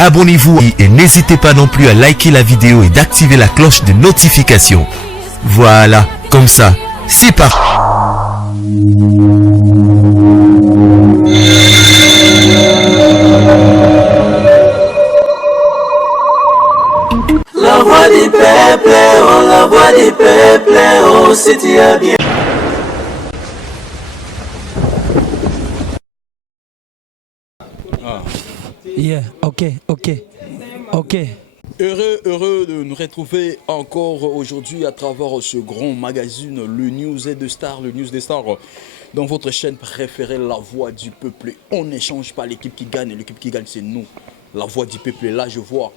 abonnez-vous et n'hésitez pas non plus à liker la vidéo et d'activer la cloche de notification. Voilà, comme ça, c'est parti. La voix du peuple, oh la voix du peuple, oh si tu as bien. Yeah, ok. Heureux de nous retrouver encore aujourd'hui à travers ce grand magazine, le News des Stars, dans votre chaîne préférée, La Voix du Peuple. On n'échange pas l'équipe qui gagne c'est nous. La Voix du Peuple, là je vois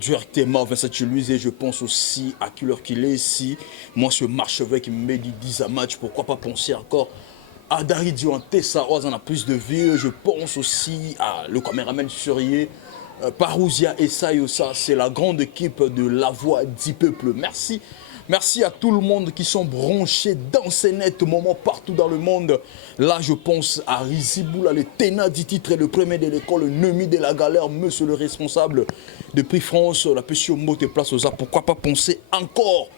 directement Vincent Louise et je pense aussi à qui l'heure qu'il est ici. Moi ce Marchevêque qui me met du 10 à match, pourquoi pas penser encore à Dari Dianté, ça en a plus de vie. Je pense aussi à le caméraman Surier, Parousia et Sayosa. C'est la grande équipe de La Voix du Peuple. Merci à tout le monde qui sont branchés dans ces nets moments partout dans le monde. Là, je pense à Riziboula, le ténat du titre et le premier de l'école, le Nemi de la galère, monsieur le responsable de Prix France, la Pession Mote et Place aux Arts. Pourquoi pas penser encore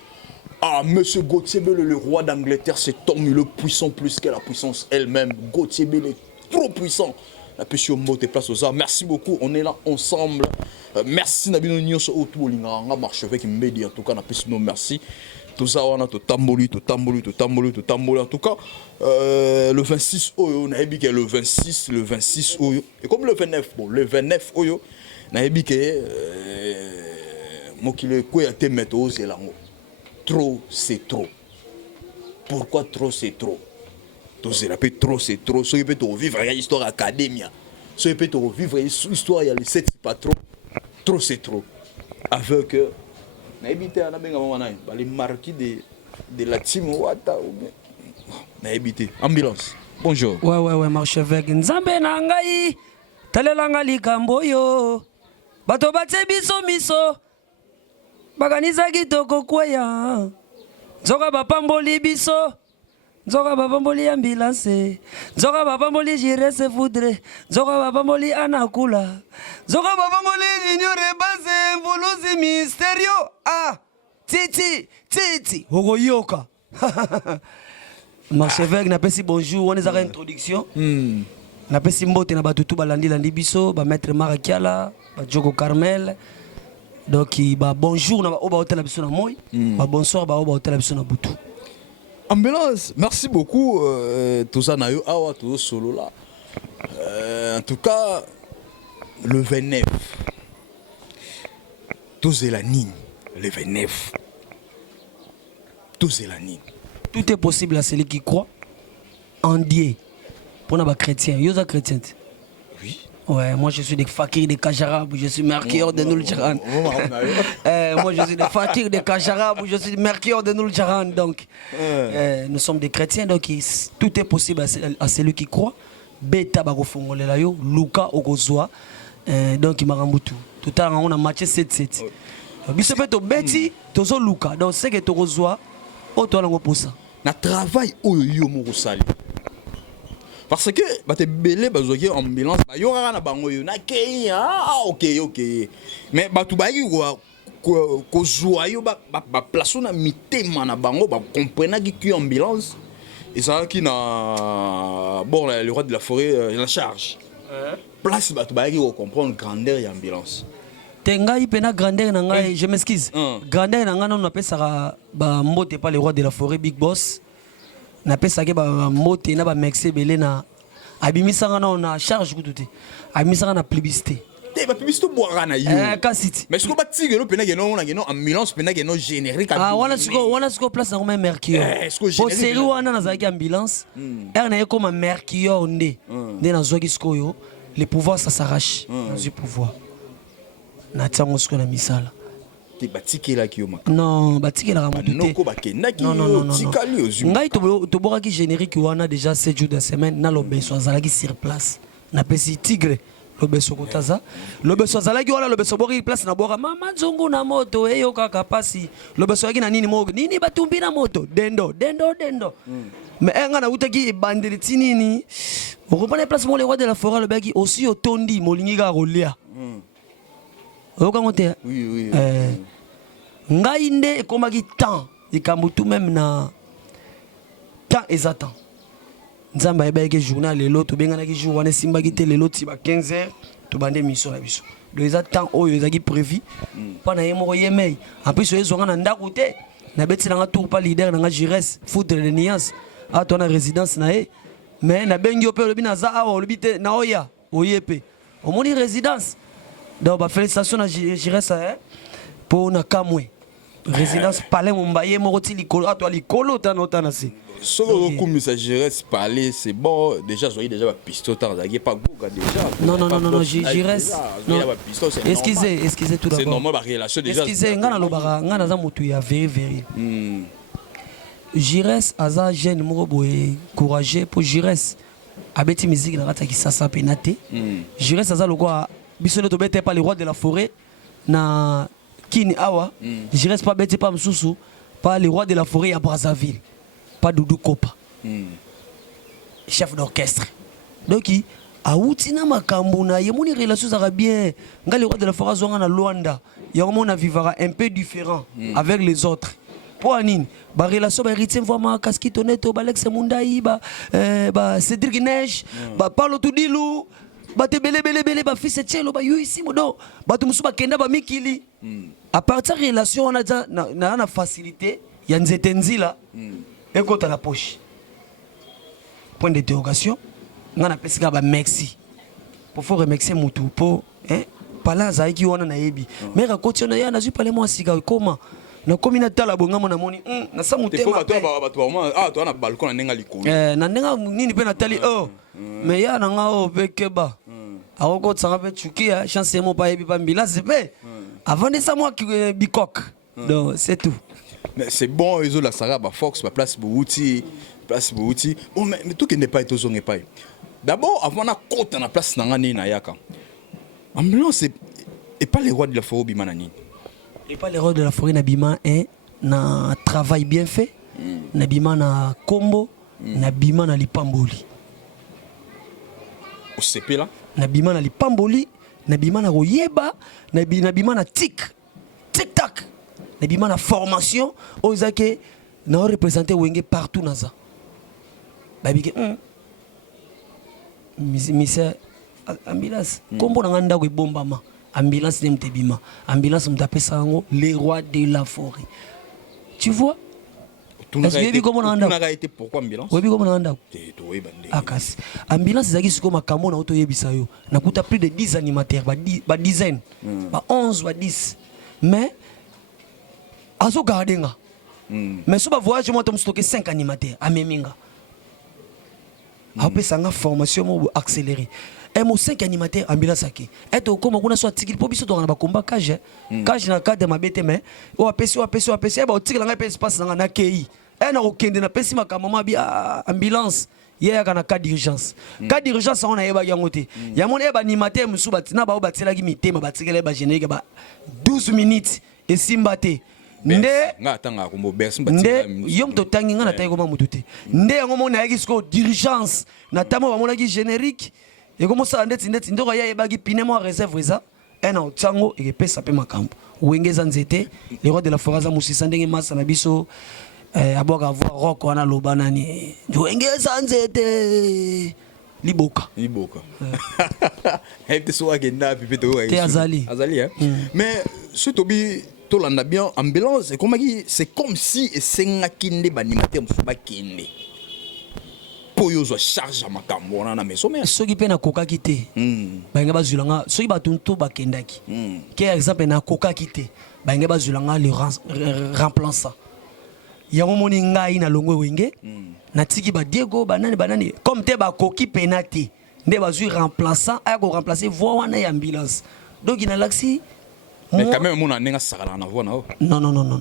à monsieur Gauthier Bell, le roi d'Angleterre, cet homme le puissant plus que la puissance elle-même. Gauthier Bell est trop puissant. La Pession Mote et Place aux Arts. Merci beaucoup, on est là ensemble. Merci Nabino Nyos Otuolinganga Marchevêque Medi. En tout cas, merci. Tout ça, on a tout tamboli. En tout cas, le 26 Oyo, on a dit que le 26 Oyo. Et comme le 29, bon, le 29 Oyo, on a dit que moi qui le quoi te mettre au c'est là. Trop, c'est trop. Pourquoi trop, c'est trop? Tout c'est trop, c'est trop. Ce qui peut vivre une histoire académie. Ce qui peut vivre une histoire, il y a les 7, c'est pas trop. Trop, c'est trop. Avec les marquis de la team Ouata. Ambulance. Bonjour. Ouais, Marchevêque. Nzambe nangai. Talelanga likambo yo. Bato batse biso miso. Bakanisa kitoko kwaya. Nzoka bapamboli biso. Nzoka bapamboli ambulance. Nzoka bapamboli jirese foudre. Nzoka bapamboli anakula. Nzoka bapamboli ignore base mvuluzi misterio. Ah, titi. Hogoyoka. Marchevêque napesi bonjour, on est à introduction. Napesi mbote na batutu balandi biso, ba maître Marakiala, ba Djogo Carmel. Donc bonjour na ba hôtel na biso na moi, ba bonsoir ba hôtel na biso na butu. Ambulance, merci beaucoup. Tout ça, awa, tout solo là. En tout cas, le 29. Tout c'est la ligne. Le 29. Tout c'est la ligne. Tout est possible à celui qui croit en Dieu. Pour les chrétiens. Vous êtes chrétien? Oui. Ouais, moi je suis des fakirs de Kajarab, je suis Mercure de Noul-Charan. Moi je suis des fakirs de Kajarab, je suis Mercure de Noul-Charan. Donc, nous sommes des chrétiens, donc tout est possible à celui qui croit. Beta Barofongole Layo, Luka Okozwa, donc il m'a rembouté. Tout à l'heure on a matché 7-7. Il se fait au Beti, Tozo Luka, donc c'est que Tokozwa, Otoa Lango pour ça. Na travail au yo Morosali. Parce que tu es belé en ambulance, tu as ok. Mais tu as place na mitema na bango ba comprendre que ambulance et ça qui na bon le roi de la forêt la charge. Place tu vas comprendre grandeur et ambulance. Tengai pena grandeur na ngai, je m'excuse. Grandeur na ngai on appelle ça ba mbote pas le roi de la forêt Big Boss. Na pesa ke ba mote na ba mexe belé na abimisanga na on a charge kututé abimisanga na publicité te ba publicité boira na yo kasiti mais ce ko ba tigelo pena ke no ambulance pena ke no générique wana siko place na comme Mercure po série wana na zaki ambulance na ye comme Mercure ndé na zoki siko yo le pouvoir ça s'arrache du pouvoir na tango siko na misala non, ngai toboraki générique wana déjà 7 jours de semaine na lobeso azalaki sur place na pesi tigre lobeso kotaza lobeso azalaki wana lobeso bori place na bora mama nzungu na moto eyo kaka pasi lobeso yaki na nini batumbi na moto dendo mais nga na utaki bandeli tinini on reprend place mo le roi de la forêt le baki aussi otondi molingi ka rolia oyoka Oui. ngai nde ekomaki temps likambo tout même na temps eza temps nzambe ayebaki journal lelo tobenganaki jour wana esimbaki te lelo ti ba 15h tobande mission na biso donc eza temps oyo ezalaki prévu mpo na ye moko ye mei en plus oyezwanga na ndako te nabetilanga tour pa leader nanga Jires foudre de nuance awa to na résidence na ye mais nabengi yo mpe olobi naza awa olobi te na oya oye mpe omoni résidence donc bafélicitation na Jires mpo na kamwe résidence palais Mumbaye moko ti likolo ato likolo tana se soki okumisa Jires palais c'est bon déjà zoyi déjà ba pisto tazaki pas goga déjà non Jires excusez tout d'abord c'est normal ba relation déjà excusez ngana lobaka ngana za mutu ya very Jires aza jeune moko boye courageux pour Jires abeti musique na kata kisasa penate Jires aza lokwa biso ne tobete pas le roi de la forêt na Kini awa, je reste pas bête pas msusu, pas le roi de la forêt à Brazzaville, pas Doudou Kopa, chef d'orchestre. Donc a outina makambo na yemoni relation ça bien, nga le roi de la forêt zonga na Luanda, yamon na vivra un peu différent avec les autres. Pour anine, ba relation ba héritier vraiment Kaskito Neto, ba Alex Mundai, ba Cédric Neige, ba Paulo Tudilou. Bate belé ba fils tchelo ba yo ici modo batu musu ba kenda ba mikili à partir relation on a déjà na facilité ya nzete nzila ekota la poche point d'interrogation ngana pesika ba merci pour faut remercier mutu pour pala za ki wana na yebi mais rakoti na ya na zu pale moi sika comment na komina tala bonga mona moni na sa mutema te ba to na balcon na nenga likolo na nenga nini pe na tali mais ya na nga o bekeba ako tsanga pe chukia chance mo pa yebi pa mbila sepe avant de ça moi bikok donc c'est tout mais c'est bon ils ont la saga ba Fox ba place bouti bon mais tout qui n'est pas été zonge pas d'abord avant na côte na place na ngani na yaka ambulance et pas les rois de la forêt bimanani et pas les rois de la forêt na bima na travail bien fait na bima na kombo na bima na lipamboli au CP là na bima na lipamboli na bima na royeba na bima na tic tac na bima na formation ozake na représenter wenge partout naza babike mise ambulance kombo na nganda ko bombama ambulance nem te bima ambulance mtapesa ngo les rois de la forêt tu vois a été pourquoi ambulance oui comme on a akasi ambulance zaki siko makambo na auto yebisa yo nakuta plus de 10 animateurs ba dizaine ba 11 ba 10 mais azo gardenga mais so ba voyage moi to stocker 5 animateurs ameminga après ça nga formation mo accéléré et mo 5 animateurs ambulance aki et to comme kuna so tikili po biso to na ba combat cage na cadre mabete mais o apesi ba tikila nga pe espace na KI na okende na pesi makamama bi ambulance ye kana cas d'urgence on a yeba yango te ya mona eba animateur musu batina ba obatela ki mitema batikela ba générique ba 12 minutes et simbate nde nga tanga ko mo bersin batikela yom to tangi nga na tayi ko mamutu te nde yango mona yaki sko d'urgence na tamo ba mona ki générique et comment ça ndeti ndoko ya yeba ki pine mo réserve za na otango et pesa pe makambo wengeza nzete les rois de la forêt za musisa ndenge masa na biso aboka voir rock wana lobana ni ngeza nzete liboka était so agenda pipito azali mais ce tobi to landa bien ambulance c'est comme si esengaki nde banimateur musuba kende poyo zo charge makambo na maison mais soki pe na kokaki te bange bazulanga soki batuntu bakendaki ke exemple na kokaki te bange bazulanga le remplaçant yango moni ngai na longwe wenge na tiki ba Diego banani comme te ba koki penate nde bazui remplaçant a ko remplacer voix wana ya ambulance donc il a l'axi mais quand même mon nenga sakala na voix na non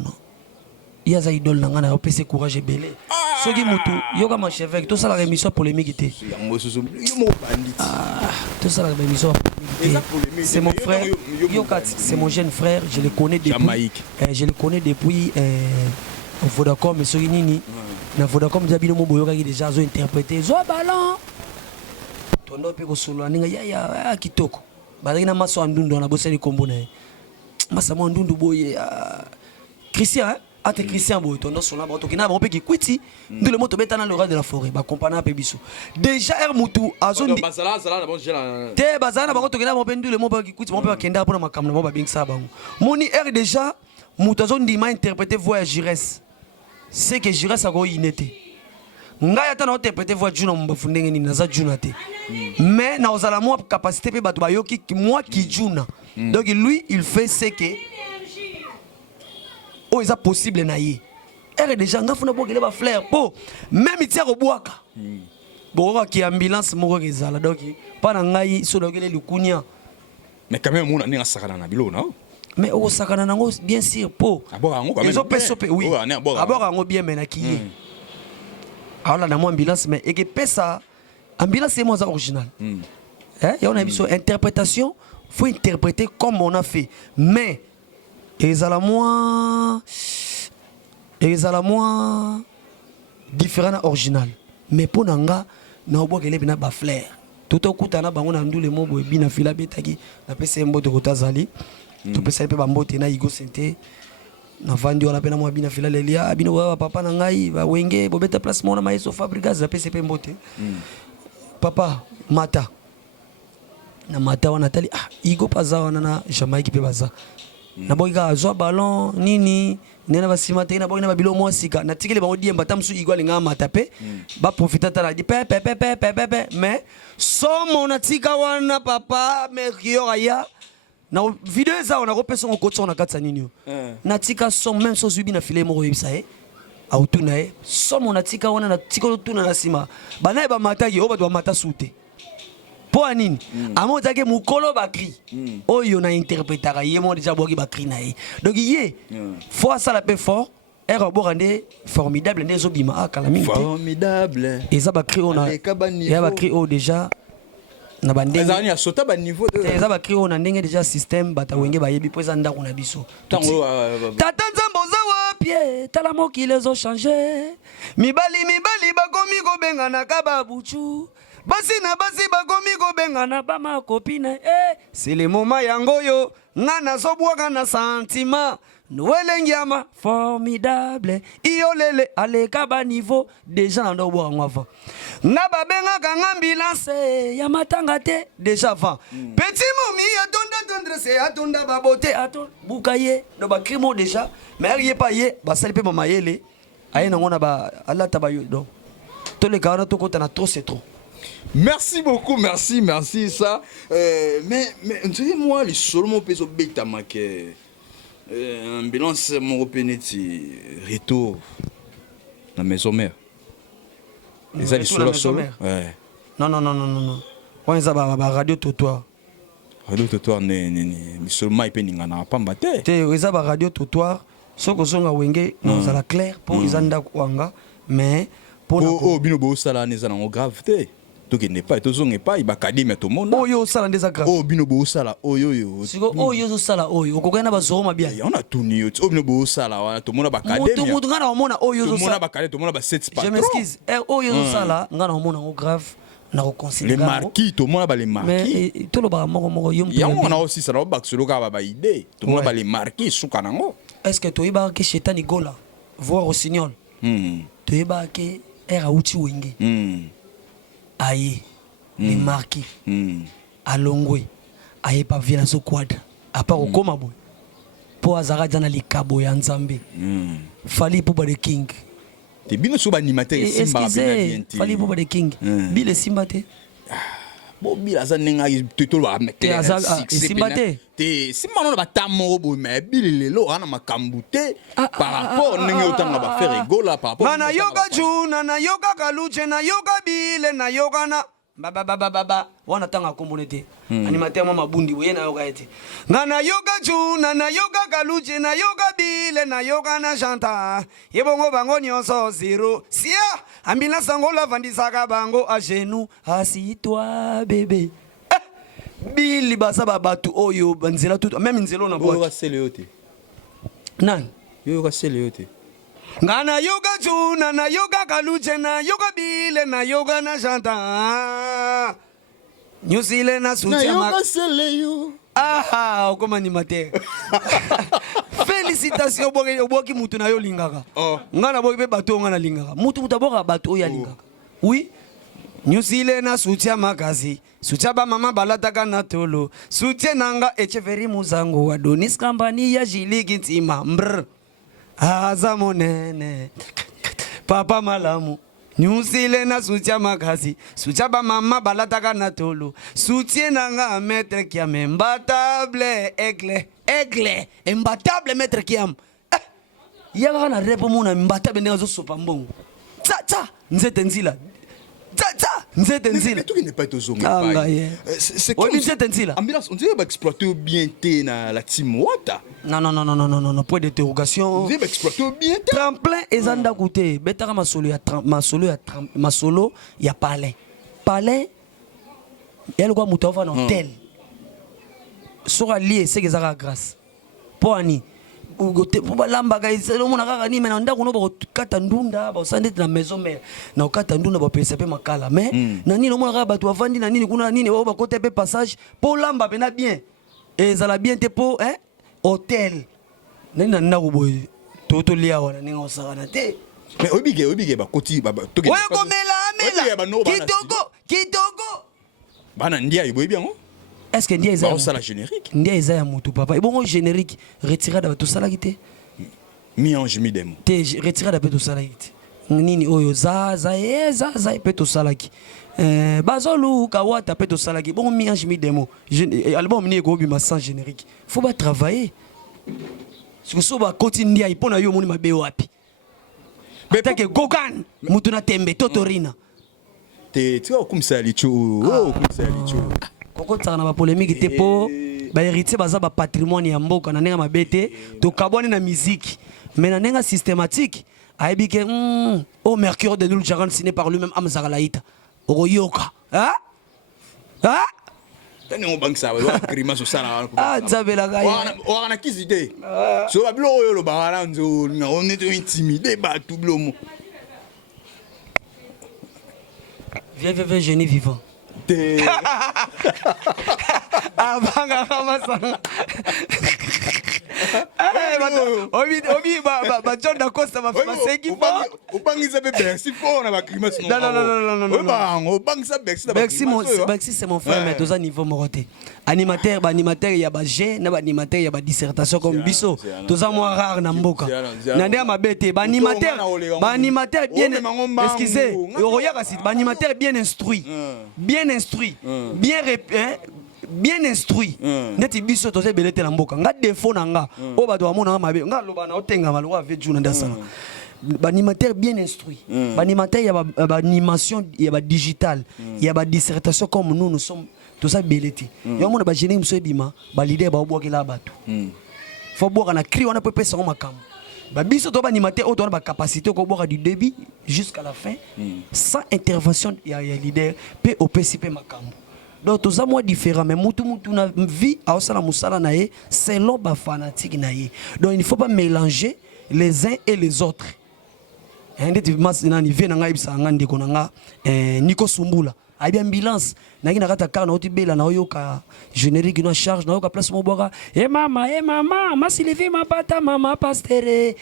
il y a za idole na ngana opese courage belé soki mutu yoka ma chef to sala émission polémique té yango susu yo mo bandit to sala émission c'est mon frère yoka c'est mon jeune frère je le connais depuis Vodacom mais soki nini na Vodacom zabino mo boyoka ki déjà zo interpréter zo ballon tondo pe ko solo ninga ya kitoko bazaki na maso andundo na boseli kombo na masa mo ndundu boye Christian hein ate Christian boye tondo sona ba to kina ba opeki kwiti ndule moto betana le roi de la forêt ba compagnie pe biso déjà mutu azondi basala na bon gela te bazana ba to kina ba ndule mo ba kwiti mo ba kenda pona makamna mo ba bingsa bango moni déjà mutu azondi ma interpréter voix Jires c'est que Jires a go inete ngai ata na interpréter voix Juna mbafu ndenge ni naza Juna te mais na ozala mo capacité pe bato bayoki moi qui Juna donc lui il fait ce que oh c'est possible na ye déjà nga funa bokele ba fleur po même tia ko boaka bo ki ambulance moko kezala donc pa na ngai so dokele lukunya mais quand même on a ninga sakana na bilo na mais o sakana nango bien sûr po abora quand même ils peso pe oui abora ngo bien mena ki alors na mo ambulance mais et que pesa ambulance c'est moi original hein y a on a besoin interprétation faut interpréter comme on a fait mais ils à la moins différent original mais pour nanga na obo kele bina ba fleur tout au kutana bango na ndule mo boy bina fila betaki na pesa mboto kotazali to pesa pe ba mbote na igo sente na vandi ona pena mo bina fila lelia bino wa papa na ngai ba wenge bobeta place mo na maeso fabrikas na pesa pe mbote papa mata na mata wana tali igo paza wana na Jamaïque pe baza na boyga azwa ballon nini nena basima te na boyna babilo mo sika na tikele bango diemba tamsu igo alinga mata pe ba profiter ta la di pe mais somo na tika wana papa Mercure aya na video za on a repesa on kotso na katsa nini na tika som même so zubi na file mo yebisa autuna somo na tika wana na tika tuna na sima bana ba mata ki oba do mata sute po anini amozake mukolo bakri oyo na interprétera yemo déjà boki bakri na ye donc yé fois ça la peu fort era borande formidable nezo bima kalami formidable eza bakri on a ya bakri o déjà na bande ezani ya sota ba niveau de eza bakri on a ndenge déjà système bata wenge bayebi po eza ndako na biso tata nzambo za wapie tala mokili ezo changer mibali bakomi kobengana kababuchu basi na basi bakomi kobengana ba makopine c'est le moment yango yo ngana zobwaka na sentiment Noël Ngiama formidable iolele aleka ba niveau déjà na ndo bwa ngwa na babenga ka ambulance ya matanga te déjà avant petit momi atonda c'est atonda ba beauté aton bukaye no ba crimo déjà mais rié pas ye ba sali pe mama yele aye na ngona ba ala tabayo do to le gars to kota na trop c'est trop. Merci beaucoup, merci ça. Mais tu sais moi les seulement peso beta make ambulance mon peneti retour na maison mère. Les ali solo. Ouais. Non. On est à radio trottoir. Radio trottoir ni seulement ipeninga na pamba te. Te eza ba radio trottoir soko zonga wenge no za la clair pour izanda kwanga mais pour bino bo sala neza na grave te. Donc il n'est pas tozonge pas ibakadi mais tout le monde oyo sala ndeza grave bino bo sala oyo siko oyo sala oyo okokena bazoro mabia on a tout ni bino bo sala wana tout le monde bakadi mutu ngana omona oyo sala tout le monde bakadi tout le monde ba 7 pas je m'excuse oyo sala ngana omona o grave na reconsidérer les marquis tout le monde ba les marquis mais tout le ba moko yom ya on a aussi ça ba solo ka ba idée tout le monde ba les marquis suka nango est-ce que tu iba ke chetani gola voir au signal tu iba ke era uchi wenge aye les marquis alongwe aye pa vient so quadre à part okoma boy po azara jana likabo ya nzambe fali po ba the king te bino so ba animateur simba bien fali po ba the king bile simba te bo bila za nenga to ba mettre simba te simba no ba tamo bo mais bile lelo ana makambute par rapport nenga utanga ba faire rigola par rapport na yoga juna na yoga kaluche na yoga bile na yoga na ba wana tanga kombonete animateur mama bundi boye na yoga ete ngana yoga juna na yoga kaluche na yoga bile na yoga na chanta yebongo bango nyonso zero sia ambila sango la vandisaka bango a genoux assis-toi bébé bili basa babatu oyo banzela tout même nzelo na boîte yoga seleote nan yoga seleote ngana yoga juna na yoga kaluche na yoga bile na yoga na chanta nyusile na sutia yoga seleyo Ah, comme animateur. Félicitations au boki mutu na yo lingaka. Ngana boki be bato ngana lingaka. Mutu boka bato ya lingaka. Oui. Nyusile na sutia makazi. Sutia ba mama balataka na tolo. Sutia nanga Echeveri Muzango Adonis Kambani ya jiligi ntima. Mbr. Aza monene. Papa malamu. Nyusile na sutia makazi. Sutia ba mama balataka na tolo. Sutia nanga maître kiam imbattable aigle. Imbattable maître kiam. Yaga na repo muna imbattable nanga zo sopa mbongo. Tsa nzete nzila. Mais tout qui n'est pas aux hommes. C'est comme ambulance, on dirait exploiter bien la team Wata. Non, point d'interrogation. On dirait exploiter bien tremplin et zanda goûté. Betara masolo il y a palais. Palais il y a le quoi moutova dans tel. Sera lié c'est que ça grâce. Pour ani pour balamba gaisa lo mona kaka ni mena ndako no ba kata ndunda ba sande na maison mère na kata ndunda ba pesa pe makala mais na nini lo mona kaka batu avandi na nini kuna nini ba côté pe passage pour lamba pena bien et ça la bien te pour hôtel nani na ndako boy toto lia wana ninga osakana te mais obige ba koti ba to oyo komela kitoko bana ndia iboy bien. Est-ce que Ndia est la générique? Ndia est un moutou papa. Et bon générique retiré de tout ça là qui était. Mi-ange mi-demo. T'es retiré de tout ça là qui était. Nini oyo za peut tout ça là qui. Bazolu kawata peut tout ça là qui. Bon mi-ange mi-demo. Album ni ko bima sans générique. Faut pas travailler. Parce que so ba continue Ndia ipona yo moni mabe wapi. Beta que Gogan moutou na tembe totorina. Tu vois comme ça licho. Oh comme ça licho. Koko tsana ba polémique te po ba héritier baza ba patrimoine ya mboka na nenga mabete to kabone na musique mais na nenga systématique aibi ke au Mercure de Nul Jaran signé par lui-même Amzara Laïta Oroyoka tani on bank ça wa krima so sala zabela gaya wana kizide so ba blo yo lo ba nzo na on est intimidé ba tout blomo viens génie vivant. Abanga Ramasana. Ba John da Costa va faire qui va. Obangiza be Bercy fort na ba climat non. Non. Obangiza Bercy c'est mon frère mais dans un niveau moroté. Animateur il y a ba G na ba animateur il y a ba dissertation comme biso. Tous en moi rare na mboka. Na ndia mabete ba animateur bien excusez. Oroya kasi ba animateur bien instruit. Bien instruit neti biso toze belete na mboka nga défaut na nga o ba do mona mabe nga loba na otenga malwa avec juna ndasana ba animateur bien instruit ba animateur ya ba animation ya ba digital ya ba dissertation comme nous sommes tout ça belete yo mona ba génie mso bima ba leader ba obokela batu faut boka na cri on a peut pesa ko makam ba biso to ba animateur o to ba capacité ko boka du début jusqu'à la fin sans intervention ya leader pe opcp makam. Donc tout ça moi différent mais mutu na vie a osala musala na ye selon ba fanatique na ye. Donc il ne faut pas mélanger les uns et les autres. Ndeti mas na ni vie na ngai bisa ngandi ko nga Nico Sumbula. Abi ambulance na kina kata car na otibela na oyoka générique no charge na oyoka place mo boka mama masilivi mapata mama pastere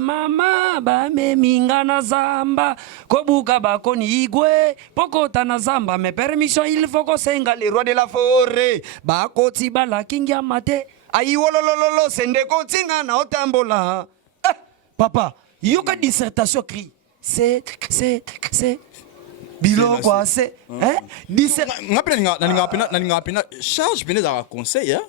mama ba me minga na zamba kobuka bakoni igwe pokota na zamba me permission il faut ko senga le roi de la forêt ba koti bala kingia mate ayi wolololo sende ko tinga na otambola papa yoka dissertation cri c'est bilo quoi c'est charge venez dans conseil hein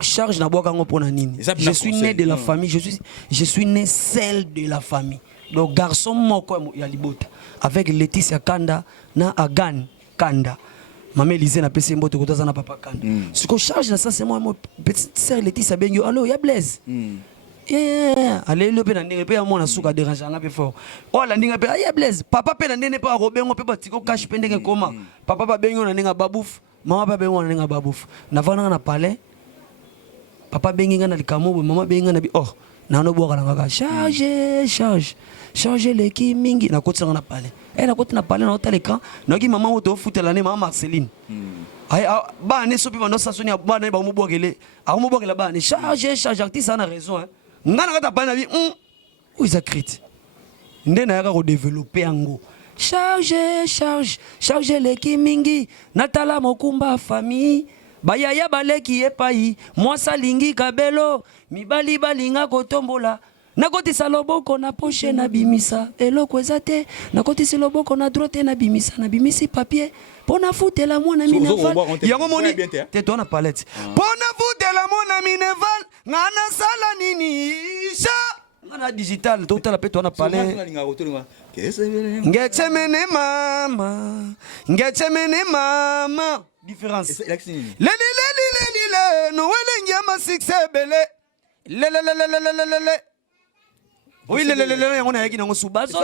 charge na boka ngo pona nini je suis né de la famille je suis né celle de la famille donc garçon moko ya libota avec Laetitia Kanda na Agan Kanda maman Elise na pesi mboto kotaza na papa Kanda ce que charge na ça c'est moi petite sœur Laetitia benyo allo ya Blaise allez le pena ndenge pe amona suka déranger nga pe fort oh la ndinga pe ya Blaise papa pe na ndene pa robengo pe batiko cash pe ndenge koma papa ba bengo na ndinga babouf mama ba bengo na ndinga babouf na vana na palais papa bengi nga na likamobo mama bengi na bi oh na no boka na nga charge le ki mingi na kotsa na palais na koti na palais na hôtel écran na ki mama oto futela ne mama Marceline Bane sopi bando sasoni ya bane ba mubokele. A mubokela bane charge artiste a raison hein. Ngana kata bana bi où ils écrit. Ndena yaka ko développer yango. Charge leki mingi natala mokumba famille bayaya baleki epai mwasa lingi kabelo mibali balinga kotombola nakotisa loboko na poche na bimisa eloko eza te nakotisa loboko na droite na bimisa na bimisi papier pona futela mwana mineval yango moni te to na palette pona futela mwana mineval ngana sala nini ngana digital to tala pe to na palette ngetemene mama différence le no welengia ma succès belé le oui le yango na yaki nango subaso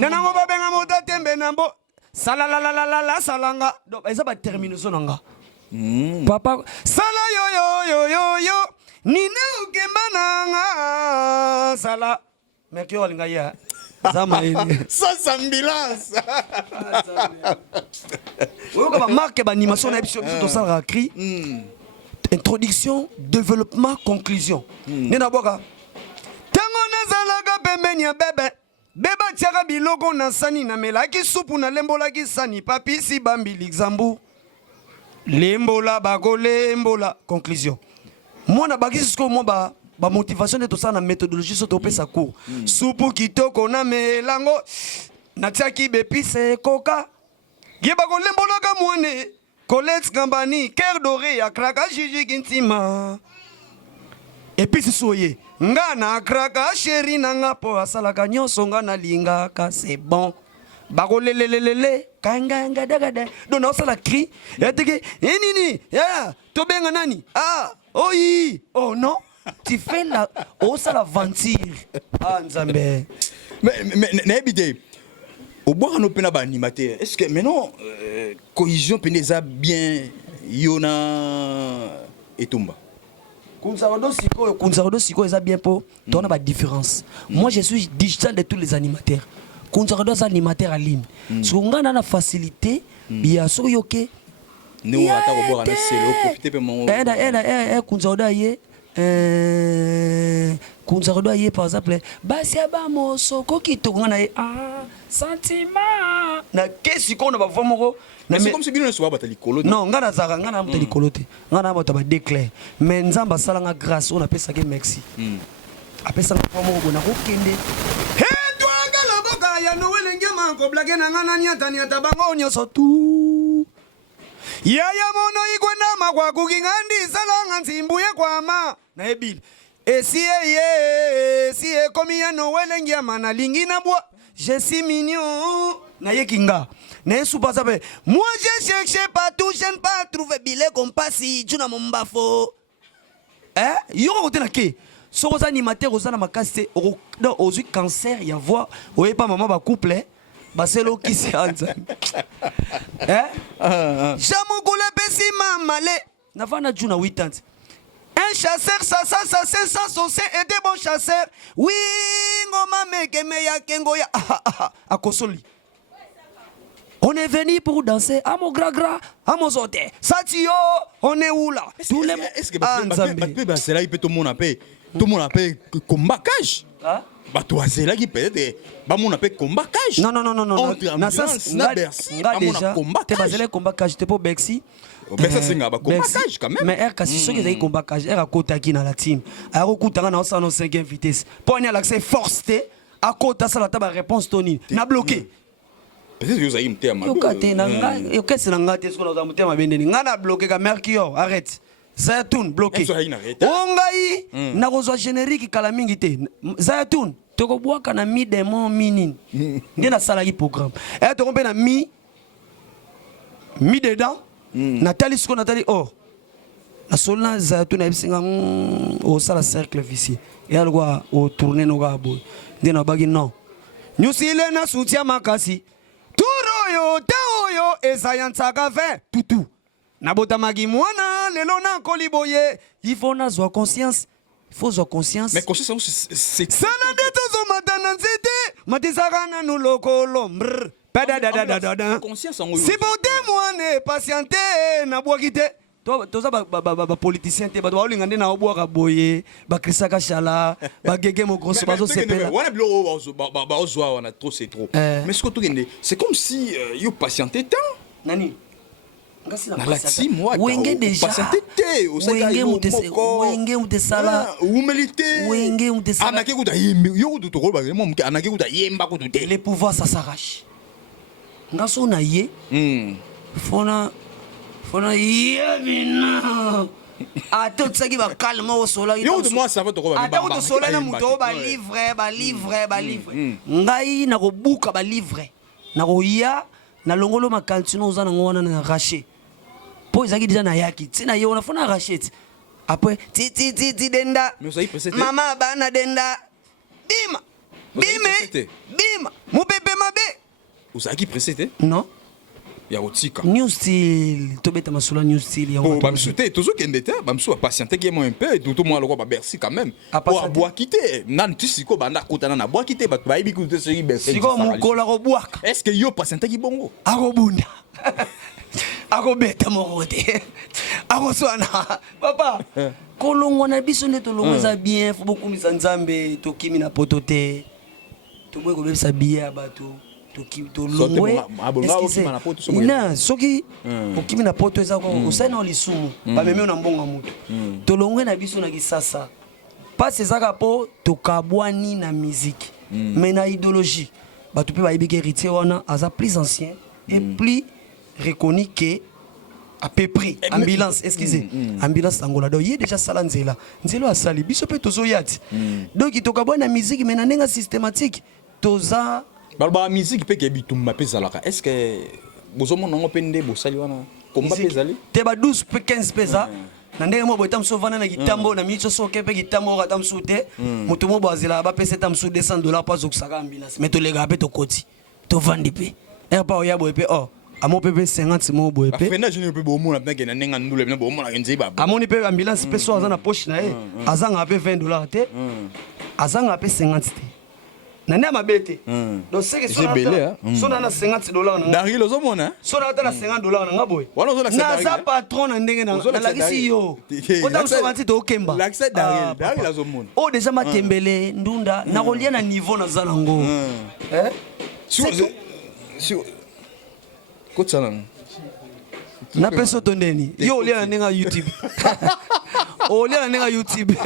nana ngo babenga mota tembe nambo sala la salanga donc eza ba terminaison nanga papa sala yo nina ukemba nanga sala mekyo linga ya zama ile sans ambulance oyo ba marque ba animation na episode to sala cri introduction développement conclusion nena boka tango nazalaka pembeni ya beba tiaka biloko na sani na melaki supu na lembolaki sani papisi bambili Luxembourg lembola bakolembola conclusion mwana bakisi siko mo ba motivation de tout ça na méthodologie so topé sa cours supu kitoko na melango natiaki bepise koka yeba kolembolaka mwane Colette Gambani cœur doré ya kraka Gigi Kintima episi soye nga na kraka chéri nanga po asalaka nyonso nga na lingaka c'est bon bakolelelelele kanga dagada donc osala cri etiki nini ya tobenga nani oui oh non tu fais la osala aventure nzambe mais n'habite au boire no pena ba animateur est-ce que maintenant cohésion peneza bien yona etumba Kunzarodo siko eza bien po tona ba différence. Moi je suis digital de tous les animateurs. Kunzarodo est animateur en ligne. So ngana na facilité bien so yoke. Ne wata ko boka na selo profiter pe mon. Kunzarodo ye Kunzarodo ye par exemple basi aba moso ko kitoko na sentiment na kesi ko na ba vomoko. C'est comme si bien ne soit pas likolo. Non, ngana zaka ngana mta likolo te. Ngana mta ba déclare. Mais nzamba salanga grâce on appelle ça que merci. Appelle ça fomo ko na ko kende. He toi ngala boka ya no welenge manko blage na ngana nyata bango nyoso tu. Ya mono igwena makwa kukingandi salanga nzimbuye kwama na ebile. Si komi ya no welenge mana lingina bwa. Je suis mignon na yekinga. Moi je cherche partout, je n'ai pas trouvé billet comme passi, tu n'as mon bafo. Yoko kote na ke. So aux animateurs aux makasi aux cancer ya voix, oye pas maman ba couple ba selo ki se anza. Jamukule pesi mamale. Na vana juna 8 ans. Un chasseur ça censé aider bon chasseur. Oui, ngoma meke me ya kengo ya akosoli. On est venu pour danser à mon gra, à mon zoté. Satio, on est où là? Tous les est-ce que c'est là il peut tout le monde appelle combat cash. Bah toi c'est là qui peut-être bah mon appelle combat cash. Non. Na sens na Bercy. Déjà t'es basé combat cash t'es pas Bercy. Mais ça c'est ngaba combat cash quand même. Mais er kasi ceux qui ont combat cash er akota ki na la team. Er okutanga na 5e vitesse. Pour aller à l'accès force akota ça la table réponse Tony. Na bloqué. Peut-être que vous avez été à ma qu'est-ce que ngate ce qu'on a monté ma bendeni ngana bloqué ka Mercure arrête Zayatoun bloqué ongai na rozwa générique kala mingi te Zayatoun toko boaka na mi démon minin ndena sala ki programme to rompe na mi dedans Nathalie ce qu'on Nathalie na solna Zayatoun ebisinga au sala cercle vicieux et alwa au tourner no ga boy ndena bagi non nyusile na soutien makasi Turoyo, taoyo, esayansaka ve, tutu. Nabota magi mwana, lelo na koliboye. Il faut nazwa conscience. Il faut avoir conscience. Mais conscience, c'est... Sana de tozo matana nzete, matizaka na nulokolo, mbrr. conscience si bote mwane patiente na bwakite toza ba politicien te ba olinga nde na obwaka boye ba krisaka chala ba gege mo grosso bazo sepela wana bilo ba ozwa wana trop c'est trop mais ce que tu gende c'est comme si yo patienté tant nani ngasi na patienté moi wenge déjà patienté wenge mutesala humilité wenge mutesala anake kuta yimbi yo kutu to ba mo mke anake kuta yemba kutu te les pouvoirs ça s'arrache ngaso na ye fona yemina ato tsaki ba calme au soleil yo de moi ça va to ko ba ata ko soleil na muto ba livre ngai na ko buka ba livre na ko ya na longolo makantino uzana ngona na raché po izaki déjà na yaki tina ye ona fona raché après ti denda mama bana denda bima mu bébé mabe uzaki pressé te non ya otika new style tobeta masula new style ya ba msute tozo kende te ba msu patienter qui un peu tout moi lokwa ba Bercy quand même pour bois quitter nan tisiko banda kotana na bois quitter ba ibi kuté seri Bercy siko mukola ko boaka est-ce que yo patienter qui bongo akobunda akobeta morote akoswana papa kolongo na biso nde tolongo eza bien fo bokumisa nzambe tokimi na poto te toboye kobebisa bien ya bato tolongwe na soki okimi na poto eza osali na lisumu bamemi na mbongo mutu tolongwe na biso na kisasa pasi ezaka mpo tokabwani na miziki mais na idéologie bato mpe bayebi ke héritier wana aza plus ancien et plus reconnu que à peu près ambulance excusez ambulance angola donc il est déjà sala nzela asali biso pe tozo yati donc tokabwani na miziki mais na ndenga systématique toza balba musique pe ke bitumba pe zalaka est-ce que bozomo nango pende bosali wana komba pe zali te ba 12 pe 15 pesa na ndenge mo botam so vana na kitambo na micho so ke pe kitambo ka tam sute mutu mo bazela ba pesa tam su $200 pas okusaka ambulance mais to lega pe to koti to vandi pe e pa oya boye pe amo pe 50 mo boye pe afena je ne pe bo mo na pe na nenga ndule na bo mo na nzi ba amoni pe ambulance pe so azana poche na e azanga pe $20 te azanga pe 50 te nani amabete donc c'est que so na $50 na Daryl ozomona so na ta na $50 na ngaboy na za patron na ndenge na lakisi yo kota so banti to kemba l'accès Daryl azomona o déjà matembele ndunda na kolia na niveau na za nango sur kotana na peso to ndeni yo olia na ndenge YouTube olia na ndenge YouTube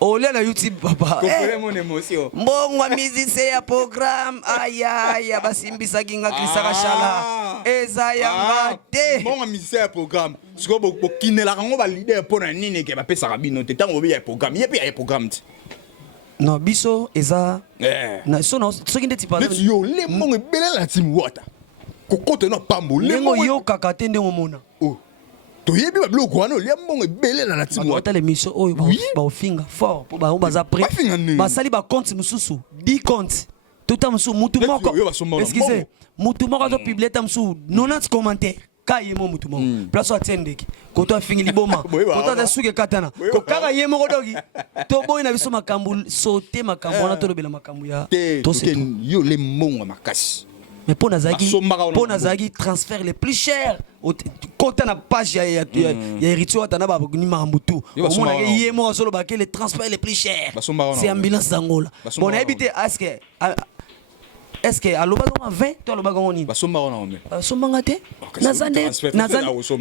olia na YouTube papa comprends mon émotion mbongwa mizise ya program aya basimbisa kinga krisaka shala eza ya mate mbongwa mizise ya program siko bokinela kango ba leader pona nini ke ba pesa kabino te tango bi ya program yepi ya program ti non biso eza na so no soki ndeti pa yo le mbongo belela team water kokote no pambo le mbongo yo kakate ndengo mona toyebi babiloko wana olia mbongo ebelela na timu ata l'émission oyo baofinga fort mpo bango baza prêt basali bacompte mosusu 10 compte tota mosusu mutu moko excuse mutu moko azopiblie ta mosusu 90 commentaire ka ye mo mutu moko place atie ndeki koto afingi liboma koto aza suki ekatana kokaka ye moko doki toboyi na biso makambo sote makambo wana tolobela makambo ya yo le mbongo makasi mais pour Nazagi transfert les plus chers quand on a page il y a héritier on a ba ni mambutu on a yé mo solo ba les transferts les plus chers c'est ambulance d'Angola bon habité est-ce que aloba ko 20 to aloba ko nini basomba ona ome basomba ngate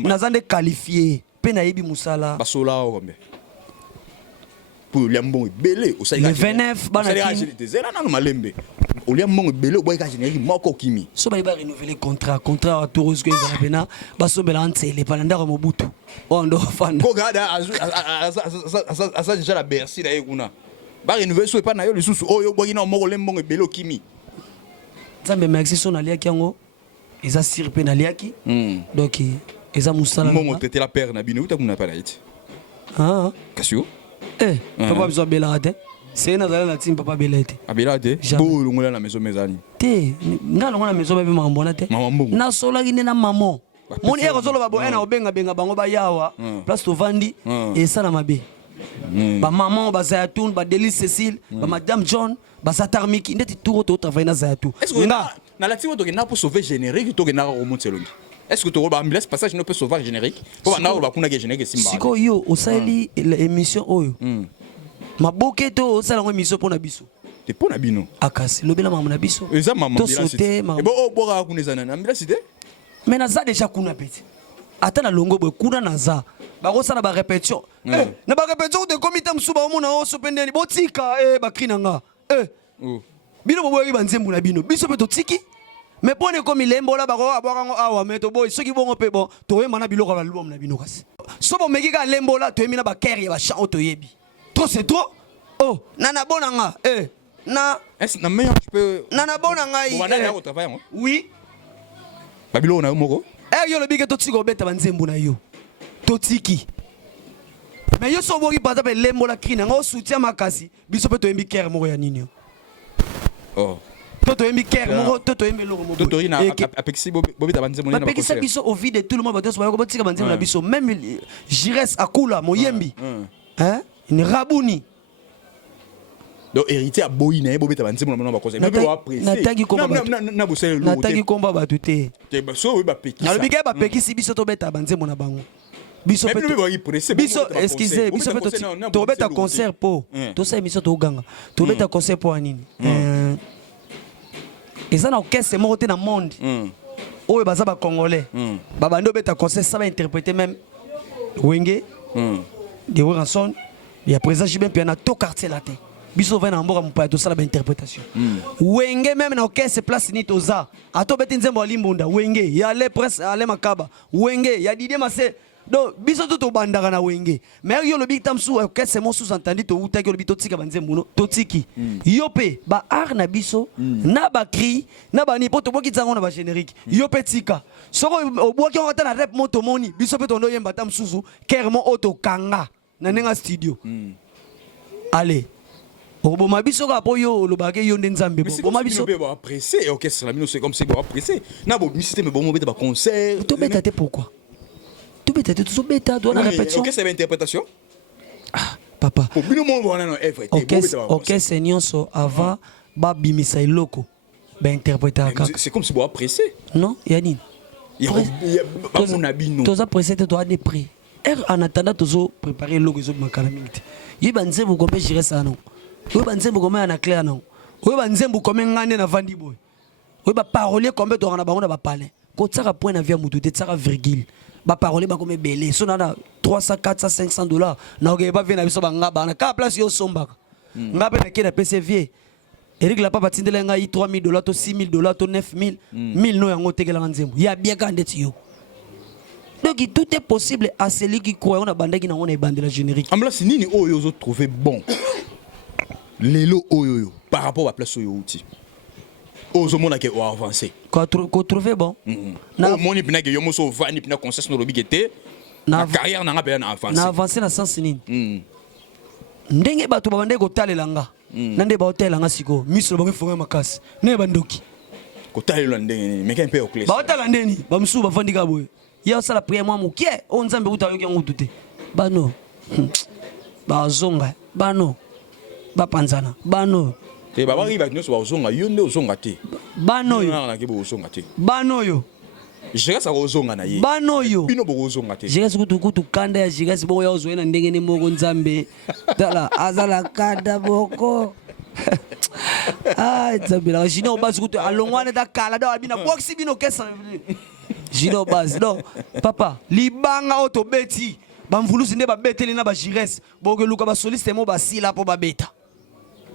nazande qualifié pe na yebi musala basola kombe pour les mbongo belé au le 29 bana ki zera na malembe olia mbongo belé o boy ka général moko kimi so ba renouveler contrat à Toulouse que ils bena basombela ntele palanda ko mobutu ondo fan ko gada asa déjà la Bercy la ekuna ba renouveler so pa na yo lisusu oyo boy na moko le mbongo belé kimi zambe merci so na liaki yango eza sirpe na liaki donc eza musala mbongo traiter la père na bino uta kuna pa na iti kasio papa biso belate c'est na zala na tim papa belate abelate bo longola na maison mezani te nga longola na maison bebe mambona te na sola kine na maman moni eko solo babo na obenga benga bango ba yawa place to vandi et ça na mabe ba maman ba Zayatoun ba Delis Cécile ba madame John ba Satarmiki ndeti tour to travailler na Zayatou est-ce que na la tiwo to ke na pour sauver générique to ke na remonter longi est-ce que tu as un passage ne peut sauver générique pour na ba kuna ke générique simba siko yo osali l'émission oyo ma boketo osala ngo émission pour na biso te pour na bino akasi lobela maman na biso eza maman to sauter et bon o boka kuna zana na mbila cité mais naza déjà kuna peti ata na longo boy kuna naza bakosala ba répétition na ba répétition de comité msuba omona o sopendeni botika bakri nanga bino boboyi banzembu na bino biso pe totiki mais pone comme lembola bako abokango awa mais to boy soki bongo pe bon toyemba na biloko ba lubom na bino kasi so bo meki ka lembola toyemi na ba kere ya ba chant toyebi trop c'est trop oh nana bonanga na est-ce na meilleur je peux nana bonanga on va aller au travail oui babilo na moko yo le bige totiki obeta banzembu na yo totiki mais yo so boki par exemple lembola krina ngo soutien makasi biso pe toyembi kere moko ya nini oh Toto emi ker moko toto emi loko moko toto ina apexi bobita banzembo na bakisa biso au vide tout le monde bato soyoko botika banzembo na biso même Jires Akula moyembi hein une rabouni donc héritier a boyina bobita banzembo na ba conseil mais ba apprécier nataki komba na bosel lo nataki komba ba tuté te ba so ba pekisa na bige ba pekisi biso to beta banzembo na bango biso biso excusez biso to beta concert po to sa émission to ganga to beta concert po anini eza na orchestre moko te na monde oyo baza ba congolais babandi obeta concert ça va interpréter même Wenge de Ranson ya présent Jibin puis na to quartier latin biso va na mboka mpa to sala ba interprétation Wenge même na orchestre place ni toza ato beti nzembo limbunda Wenge ya le presse ale makaba Wenge ya Didier Massé donc biso to bandaka na Wenge mais yo le big tam sous orchestre mo sous entendu to uta yo le bito tika banzembo to tiki yo pe ba art na biso na ba cri na ba ni poto boki tsango na ba générique yo pe tika soko oboki on na rap moto moni biso pe to ndo yemba tam suzu kermo auto kanga na nenga studio allez oboma biso ka po yo lobake yo nde nzambe oboma biso be ba apprécier orchestre la bino c'est comme si ba apprécier na bo misité mais bon mo beta ba concert to beta te pourquoi tout beta te tout beta doit la répétition orchestre ba interprétation papa pour bino mo wana no everything orchestre nyonso avant ba bimisa iloko ba interpréter kaka c'est comme si bo apprécier non yani ya ba mon abino toza apprécier te doit des prix en attendant tozo préparer iloko zo makana minute yiba nzembo kombe jire ça non oui banzembo kombe na clair non oui banzembo kombe ngane na vandi boy oui ba parolier kombe to na bango na ba palais ko tsaka point na via mutu te tsaka virgule ba parolier ba kombe belé so na 300 400 500 dollars na oke ba vient na biso ba ngaba na ka place yo sombaka ngabe na kena PCV Eric la papa tindela ngai 3000 dollars to 6000 dollars to 9000 1000 no yango tekela nzembo ya bien ka ndeti yo. Donc tout est possible à celui qui croit on a bandaki na on a bandé la générique. Ambla nini oyo ozo trouver bon. Lelo oyo par rapport à place oyo outil. Ozo mona ke o avancer. Ko trouver bon. Na moni pina ke yo mo so vani pina concession no lobigete. Na carrière na ngapela na avancer. Na avancer na sens nini. Ndenge bato babande ko talela nga. Nande ba hotel nga siko. Miso bango fonga makasi. Ne bandoki. Ko talela ndenge mais qu'un peu au clé. Ba hotel ndeni ba msu ba fandika boy. Ya sala prière moi mukie o nzambe uta yoki yango tute. Bano. Ba zonga. Bano. Ba panzana. Bano. Et baba riba nyonso ba zonga yonde ozonga te. Bano yo. Na ke bo ozonga te. Bano yo. Jira sa ozonga na ye. Bano yo. Bino bo ozonga te. Jira kutu kanda ya jira sibo ya ozoena ndenge ne moko nzambe. Tala azala kanda boko. Ah, nzambe la jino bazi kutu alongwane ta kala da bina boxi bino kesa. Jino bazi non. Papa, libanga auto beti. Bamvulusi nde ba beteli na ba jires. Boke luka ba soliste mo ba sila po ba beta.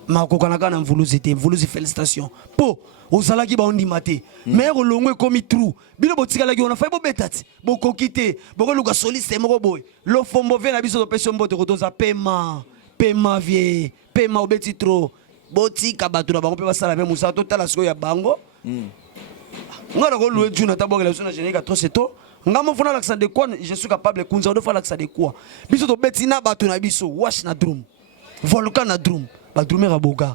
Makokanaka na mvulusi te, mvulusi félicitations. Po ozalaki ba ondima te. Mais olongwe komi trou. Bino botikala ki ona fa bo betati. Bokoki te. Boke luka soliste mo boy. Lo fombo ve na biso to pesho mbote ko toza paiement. Paiement vie. Paiement obeti trop. Botika bato na bango pe basala pe musa to tala siko ya bango. Ngara ko loué juna ta bokela sona génétique trop c'est tôt. Ngamo fona l'accent de quoi je suis capable kunza do fa l'accent de quoi. Biso to betina bato na biso wash na drum. Volcan na drum. Ba drummer aboga.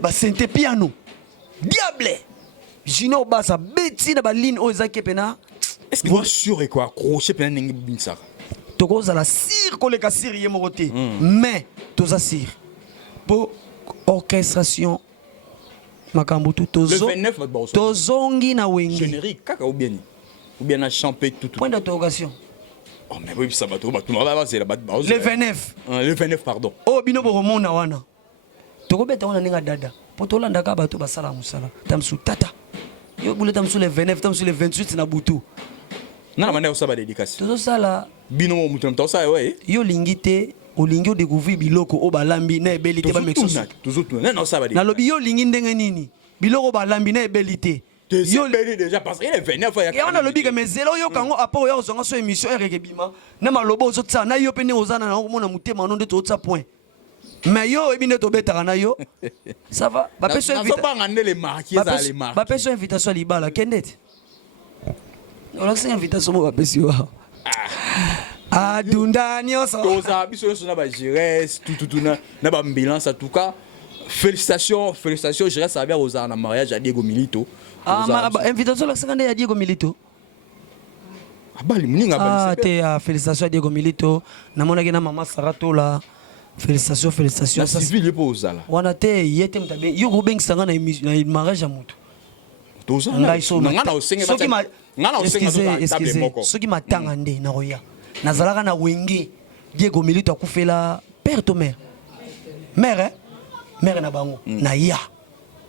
Ba sente piano. Diable. Jino basa betina ba ligne o ezaki pena. Est-ce que vous sûr et quoi accrocher pena ningi binsa? tokoza la sir koleka sir ye moko te mais toza sir pour orchestration makambo tout le 29 tozongi na wenge générique kaka ou bien na chanter tout point d'interrogation. Oh mais oui ça va tout c'est la le 29 le 29 pardon oh bino boromona wana tokobeta wana ninga dada po tolandaka bato basala musala tamsu tata yo bule tamsu le 29 tamsu le 28 na butu na manda osaba dédicace tozo sala bino mo mutu mta osala ouais yo lingite olingi o découvrir biloko o balambi na ebelite ba mexoso toujours na osaba na lobi yo lingi ndenge nini biloko balambi na ebelite yo beli déjà parce qu'il est 29 ya wana lobi que mais zelo yo kango apport yo zonga so émission RK bima na malobo zo tsa na yo pene ozana na komona mutema no nde to tsa point mais yo ebine to betaka na yo ça va ba peso invitation libala kendete on a invitation mo ba peso adunda nyonso toza biso so na ba gires tout na ba ambulance en tout cas félicitations je reste à bien aux en mariage à Diego Milito. Invitation la seconde à Diego Milito. Félicitations à Diego Milito. Namona gena mama Saratola. Félicitations. Ça civil pour Ozala. Wana te yete mtabe. Yo go beng sanga na mariage à mutu. Toza ngai so ngana osenga table moko. Soki matanga nde na roya. Nazalaka na wenge Diego Milito akufela père to mère. Mère mère na bango na ya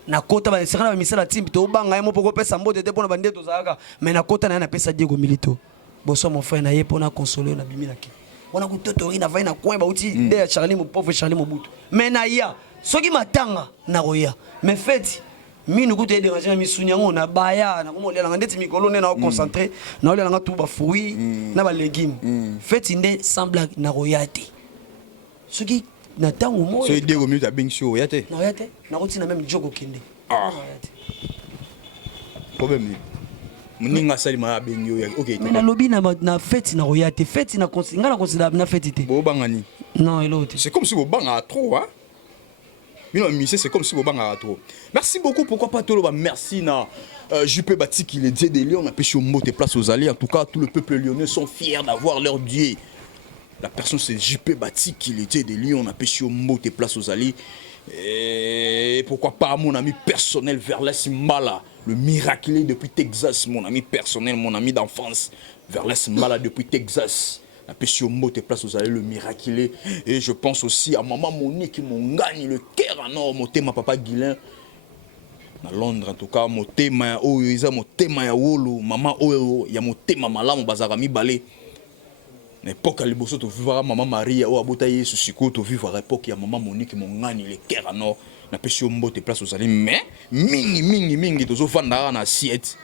na kota ba sekana ba misala timbi to banga mo poko pesa mbote te pona bande to zaka mais na kota na pesa Diego Milito boso mon frère na ye pona consoler na bimi na ki wana ku totori na vai na coin ba uti de Charlie mo pauvre Charlie Mobutu mais na ya soki matanga na roya mais feti minu ku te déranger na misunyango na baya na ko lela ndeti mikolo ne na concentrer na lela nga tout ba fruits na ba légumes feti nde sans blague na roya te soki na tango mo so Diego Milito bing show yate na yate na roti na même jogo kende problème muninga sali ma bing yo OK mais na lobby na fête na royate fête na considérer na considérer na fête té bo bangani non elote c'est comme si bo banga trop hein mais monsieur c'est comme si bo banga trop merci beaucoup pourquoi pas tout le merci na JP Bati qui les dieux des lions on a pêché au mot tes places aux alliés en tout cas tout le peuple lyonnais sont fiers d'avoir leur dieu. La personne c'est JP Bati qui était des lions, on a pêché au mot tes places aux alliés. Et pourquoi pas mon ami personnel Verles Mbala, le miraculé depuis Texas, mon ami personnel, mon ami d'enfance, Verles Mbala depuis Texas. On a pêché au mot tes places aux alliés, le miraculé. Et je pense aussi à maman Monique qui m'ont gagné le cœur en or, mon thème à papa Guilain. À Londres en tout cas, mon thème à Oyo, mon thème à Wolo, maman Oyo, il y a mon thème à Malam, mon bazarami balé. L'époque à l'époque tu vivras maman Maria ou abotaye sous siko tu vivras l'époque ya maman Monique mon ngani le cœur en or na pêché mbote place aux alliés mais mingi tozo vanda na assiette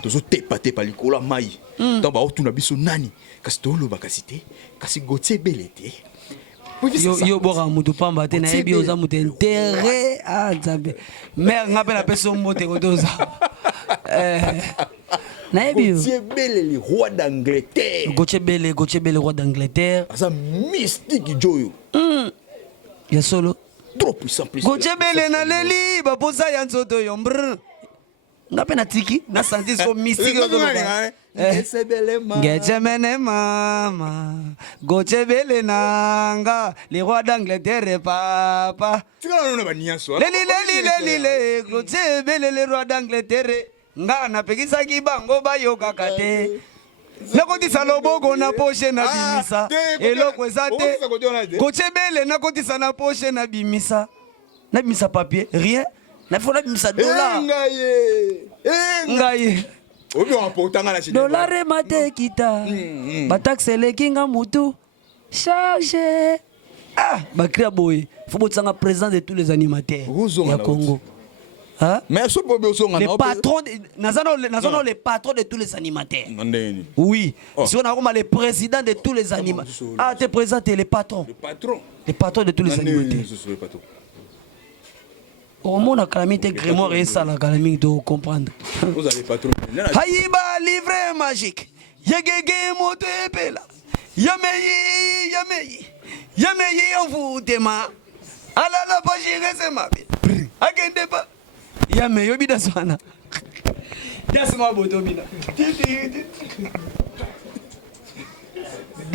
tozo tepaté pa likola mai donc ba otuna biso nani kasi to lo bakasité kasi Gauthier Belete yo bora mutu pamba te na yebi oza mutu intérêt ah nzambe mère ngape na pesa mbote kotoza Gauthier Bele, le roi d'Angleterre. Gauthier Bele, roi d'Angleterre. C'est mystique, Joyo. Il y a solo. Trop puissant, Gauthier Bele, na leli, ba posa yanzoto yombr. Ngape na tiki, na senti so mystique. Gauthier Bele mama, Gauthier Bele nanga, le roi d'Angleterre papa. Leli, Gauthier Bele, le roi d'Angleterre. Nga na pekisa kibango bayoka kate nakotisa loboko na poche na bimisa eloko ezate Gauthier Bele nakotisa na poche na bimisa papier rien na faut na bimisa dollar ngaye obi opotanga na chine dollar mate kita ba taxe lekinga mutu charge ba kria boy faut botsanga président de tous les animateurs ya Congo. Hein? Mais les patrons, les patrons de tous les animateurs. Oui. Oh. Si on a les présidents de tous les animateurs. Ah, tu es président, les patrons. Les patrons de tous les animateurs. Au monde a calamité grémoire et ça la calamité de comprendre. Vous avez patron. Haïba livre magique. Yagege moto epela. Yameyi on vous déma. Alala pas gérer c'est ma belle. Agende pas. Ya me yobi da swana. Ya sama boto bina.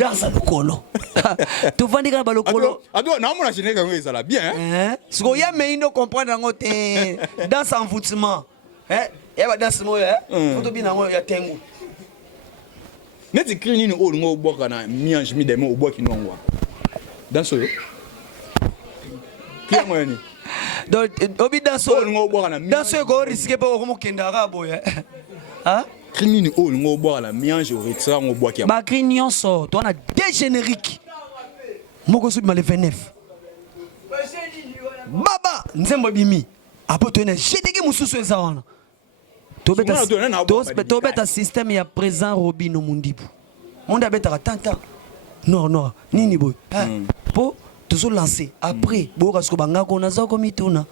danse lokolo. Tu vas dire ba lokolo. Ado na mona géné quand ça la bien hein. Ce qu'on y a mais il ne comprendre ngote danse en foutement. Hein? Et ba danse mo hein. Faut bien ngo ya tengu. Neti crini ni o ngo boka na miange mi demo o boki no ngwa. Danse yo. Qui moi ni? Donc obi danse ngo boka na. Danse ko risquer pas ko mo kendara boy. Hein? Crini ni o ngo boka na miange o rexra ngo boki. Ba crignon so, toi on a des génériques. Moko sou ma le 29. Baba nzembo bimi. Apo to na générique mususu eza wana. Tobeta système ya présent Robino Mundibu. Monde abeta tanta. Non, nini boy. Po toujours lancé. Après, bo kasko banga ko nazo ko mituna.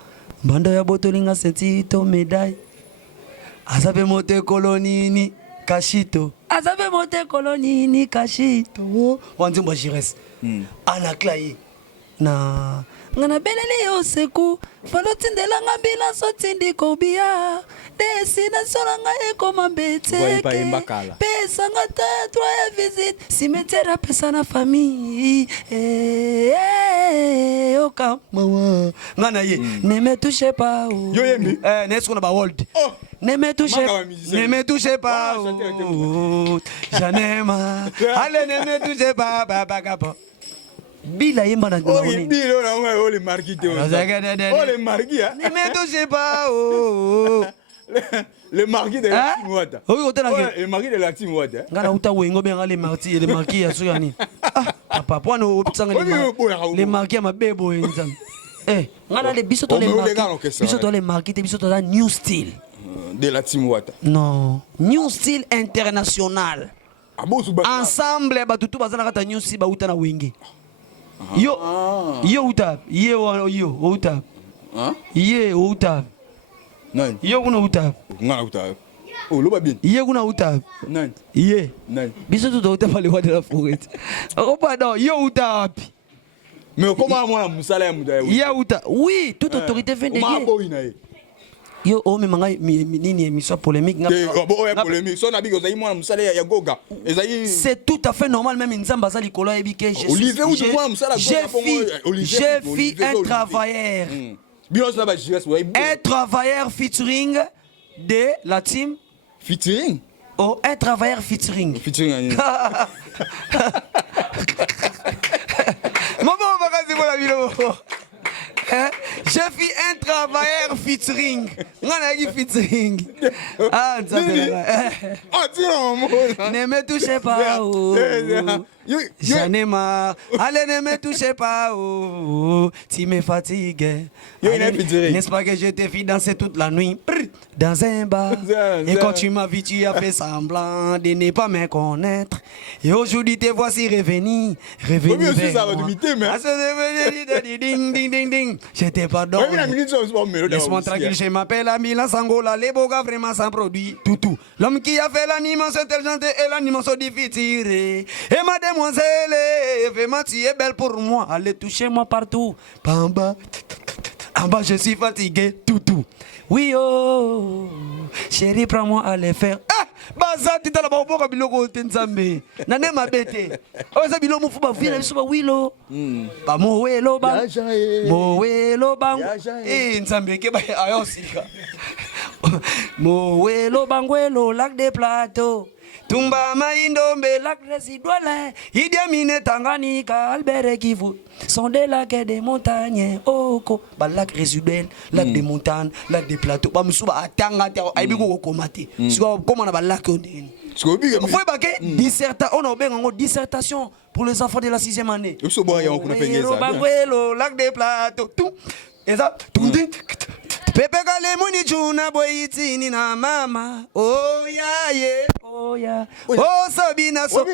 Banda ya botolinga senti to médaille. Azabe mote kolonini kashito. Azabe mote kolonini kashito. Wanzi mwa jires. Anaklaye. Na ngana belele yo seku falotindela ngambila sotindi kobia destination nga ekoma beteke pesa nga trois visite cimetière pesa na famille oka mawa ngana ye ne me touche pas yo yembi ne ce qu'on a ba world ne me touche pas Janema allez ne me touche pas baba Bila yemba na nini? Bila na wewe ole marquite. Ole marquia. Ne me touche pas Le marquis de la team Wata. Oui, otela le marquis de la team Wata. Ngana uta wengo benga le marquis ya suyani. Papa pwana opitsanga le marquis ya mabebo enzana. Ngana le biso to le marquis. Biso to le marquis te biso to la new style de la team Wata. Non, new style international. Ensemble ba tutu bazana kata new style ba uta na wenge. Yo utap, utap. Utap. Nani? Yo kuna utap. Ngana utap. Oh, lo ba bien. Kuna utap. Nani? Nani? Biso tu utap ale wa de la forêt. Opa non, utap. Mais comment moi musala ya muda ya? Utap. Oui, toute autorité fait des. Yo me manga nini émission polémique polémique so na biko zai mwana musala ya goga ezai c'est tout à fait normal même nzamba za likolo ebike j'ai fait un travailleur un travailleur featuring de la team featuring un travailleur featuring maman vacances pour la ville. J'ai fait un travailleur featuring. Featuring. Ne me touchez pas. J'en ai marre. Allez, ne me touchez pas. Tu me fatigues. N'est-ce pas que je t'ai fait danser toute la nuit dans un bar. Et quand tu m'as vu, tu as fait semblant de ne pas me connaître. Et aujourd'hui, te voici revenu. Revenu vers moi. Ding, ding, ding, ding. J'étais pas dans. Laisse-moi tranquille, je m'appelle Amila Sangola. Les beaux gars vraiment sans produit. Tout. L'homme qui a fait l'animation intelligente et l'animation difficile. Et ma demoiselle, vraiment tu es belle pour moi. Allez, touchez-moi partout. En bas, je suis fatigué. Tout. Oui, oh, chérie, prends-moi à les faire. Baza tita la boka biloko tenzambe na ne mabete oza bilo mufuba vina biso wilo ba moelo ba nzambe ke ba ayo sika moelo bangwelo lac des plateaux Tumba Maindombe, lac résiduel, Idi Amin Tanganyika, Albert Kivu, sont des lacs et des montagnes, Oko, lac résiduel, lac des montagnes, lac des plateaux, Bamsuba, Tangata, Aibigo Komati, comment on a lac on dit. On a une dissertation pour les enfants de la 6e année. Lac des plateaux, tout. Et ça, tout dit. Pepe kale muni chuna boiti ni na mama. Oh yeah. Oh Sabina so.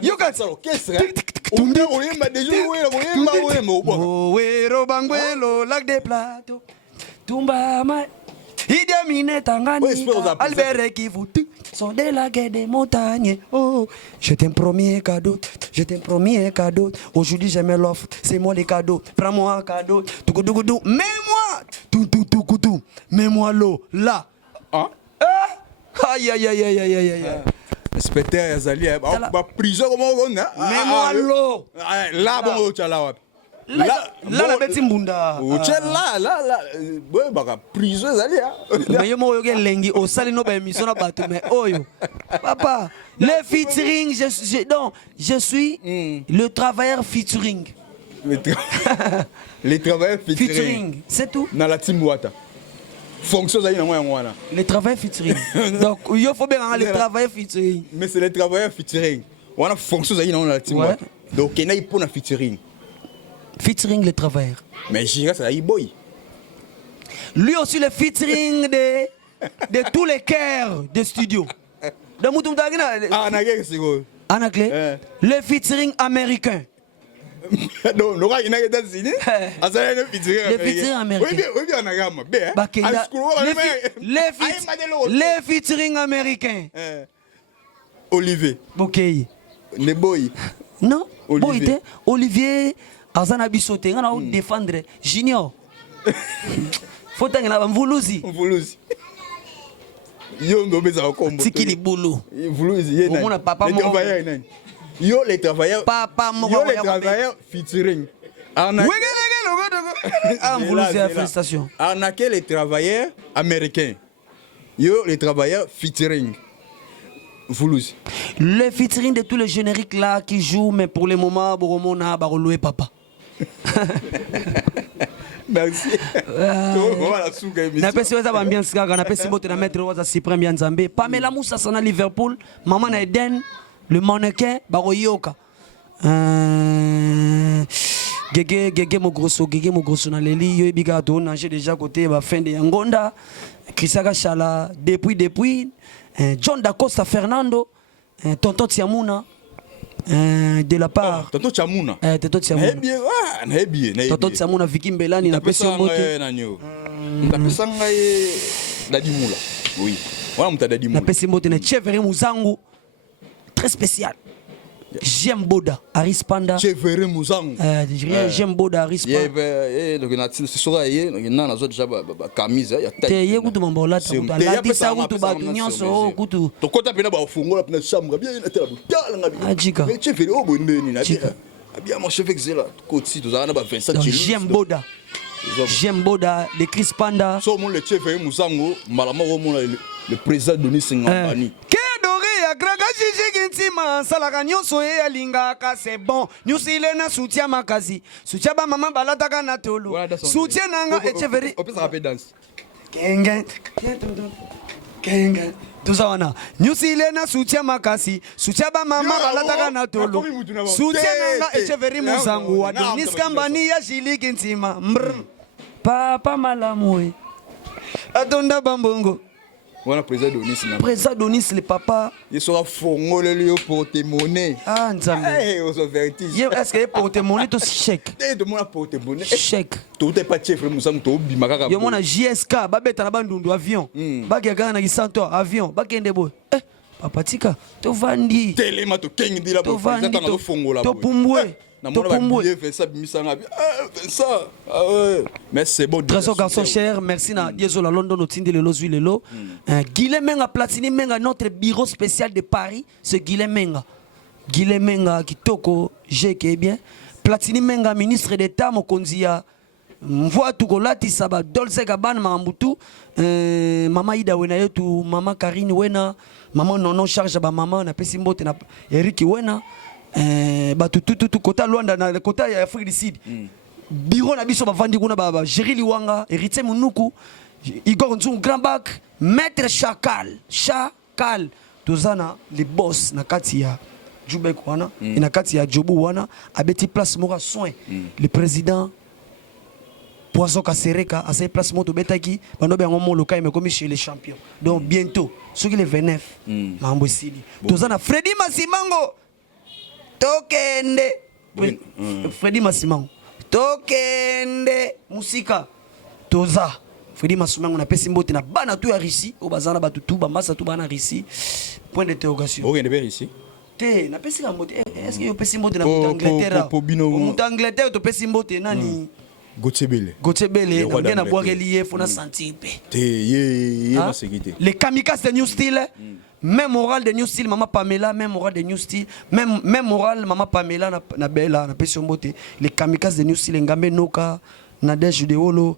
You got orchestre. Tumbe oyemba deju oyemba. Oh wero bangwelo lac des plateaux. Tumba ma. Idi Amin Tanganyika. Albert Kivu. Sont des lacs et des montagnes. Oh, je t'ai un premier cadeau. Aujourd'hui, j'ai mes l'offre. C'est moi les cadeaux. Prends-moi un cadeau. Toukoudoukoudou. Mets-moi. Tout. Mets-moi l'eau. Là. Aïe. Inspecteur Yazali, prison comment on a? Mais moi l'eau. Là bon au chala. Là la bête mbunda. Au chala là ouais bah prison Yazali. Mais yo mo yo lengi au sali no ba émission na bato mais oyo. Papa, le featuring je suis le travailleur featuring. Les travailleurs featuring, c'est tout. Dans la team Wata. Fonction ça y est moi. Les travailleurs featuring. Donc il faut bien les travailleurs featuring. Mais c'est les travailleurs featuring. On a fonction ça y est dans la team Wata. Donc il y a pour la featuring. Featuring les travailleurs. Mais Gira ça y boy. Lui aussi le featuring de tous les cœurs de studio. De Moutoum Dagina. Ah nagué c'est quoi? Anaclé. Le featuring américain. Non, non, il y a des États-Unis. Le featuring américain. Oui, bien, on a gamme. Le featuring américain. Olivier. Ok. Le boy. Non. Olivier. Olivier. Azana bisote. On a défendre. Junior. Faut que tu Mvuluzi. Mvuluzi. Yo, on a un combo. Tiki li boulot. Mvuluzi. On a papa mort. Yo les travailleurs. Papa yo les travailleurs featuring. Félicitations. Arnaquer les travailleurs américains. Yo les travailleurs featuring. Voulouse. Le featuring de tous les génériques là qui jouent, mais pour le moment, Boromona, Baroloué Papa. Merci. Na pesi weza ambiance gaga, na pesi bote na mettre waza Cyprien Bianzambe. Pamela Moussa sana Liverpool, Maman na Eden. Le mannequin baroyoka Gege Mogrosso na leli yo ebiga to nanger déjà côté ba fin de Ngonda Chrisaka Chala depuis John Da Costa Fernando tonton Tiamuna de la part tonton Tiamuna tonton Tiamuna bien tonton Tiamuna Vicky Mbelani na pesi mote na pesa ngai Dadimula oui voilà muta Dadimula na pesi mote na Chevere Muzangu très spécial. J'aime Boda, Aris Panda. Chevere Muzangu. J'aime Boda, Aris Panda. Donc on a c'est sur il y a na déjà camisa ya taille. Te yekutu mambola ta la disa kutu ba nyonso kutu. To kota pena ba fungola pena chambre bien na tela butala ngabi. Ajika. Mais chevere obo ndeni na bien. Bien mon chef exela koti to za na ba 27 kg. J'aime Boda. J'aime Boda de Chris Panda. So mon le Chevere Muzangu malama mo le président Denis Ngambani. Graga jiji gintima salaka nyonso e alingaka c'est bon nyusile na soutien makazi soutien ba mama balataka na tolo soutien nanga Echeveri on peut se rappeler danse kengen tuzawana nyusile na soutien makasi soutien ba mama balataka na tolo soutien nanga Echeveri Muzangu wa Denis Kambani ya jili gintima papa malamu atonda bambongo. Voilà président Donis. Président Donis le papa. Il sera fongolé lui pour tes monnaies. Ah nzambe. Eh aux vertiges. Est-ce que pour tes monnaies tout chèque? De mon pour tes monnaies. Chèque. Tout est pas chef Moussa to bimaka. Yo mona JSK ba beta na bandundu avion. Ba gaga na gisanto avion ba kende boy. Papa tika to vandi. Telema to kengi la to président na fongola. To pumbwe. Mais c'est bon. Trésor garçon cher, merci na Diezo la London au Tindi Lelo Zui Lelo. Guilhem Menga Platini Menga, notre bureau spécial de Paris, c'est Guilhem Menga. Guilhem Menga Kitoko, j'ai qui est bien. Platini Menga, ministre d'État, Mokonzia. Mvoa Tukolati Saba, Dolce Gabbana Mambutu, Mama Ida Wena Yotu, Mama Karine Wena, Maman Nono Charge ba Maman, na Pesimbote na Eric Wena. Tout kota Luanda na kota ya Afrique du Sud. Bureau na biso bavandi kuna baba Jerry Liwanga, Héritier Munuku, Igor Nzungu Grand Bac, Maître Chakal. Tozana les boss na kati ya Jubek wana, na kati ya Jobu wana, abeti place mora soin. Le président Poisson Kasereka a ses place moto betaki, bando be ngomo loka me comme chez les champions. Donc bientôt, ce qui le 29, mambo sidi. Tozana Freddy Masimango. Tokende Freddy Masimango Tokende musika Toza Freddy Masimango na pesi mbote na bana tu ya Russie o bazana batutu ba masa tu bana Russie point d'interrogation. O ngende ici. Te na pesi ka mbote est-ce que yo pesi mbote na Angleterre? Angleterre to pesi mbote nani Gauthier Bele. Gauthier Bele, Le roi on vient à boire d'Angleterre. relié, faut na sentir. Hein? Les kamikazes de New Style, même moral de New Style, Maman Pamela, même moral de New Style, même moral Maman Pamela na Bella, na Pession Beauté. Les kamikazes de New Style, Ngambe Noka, Nadège de Holo,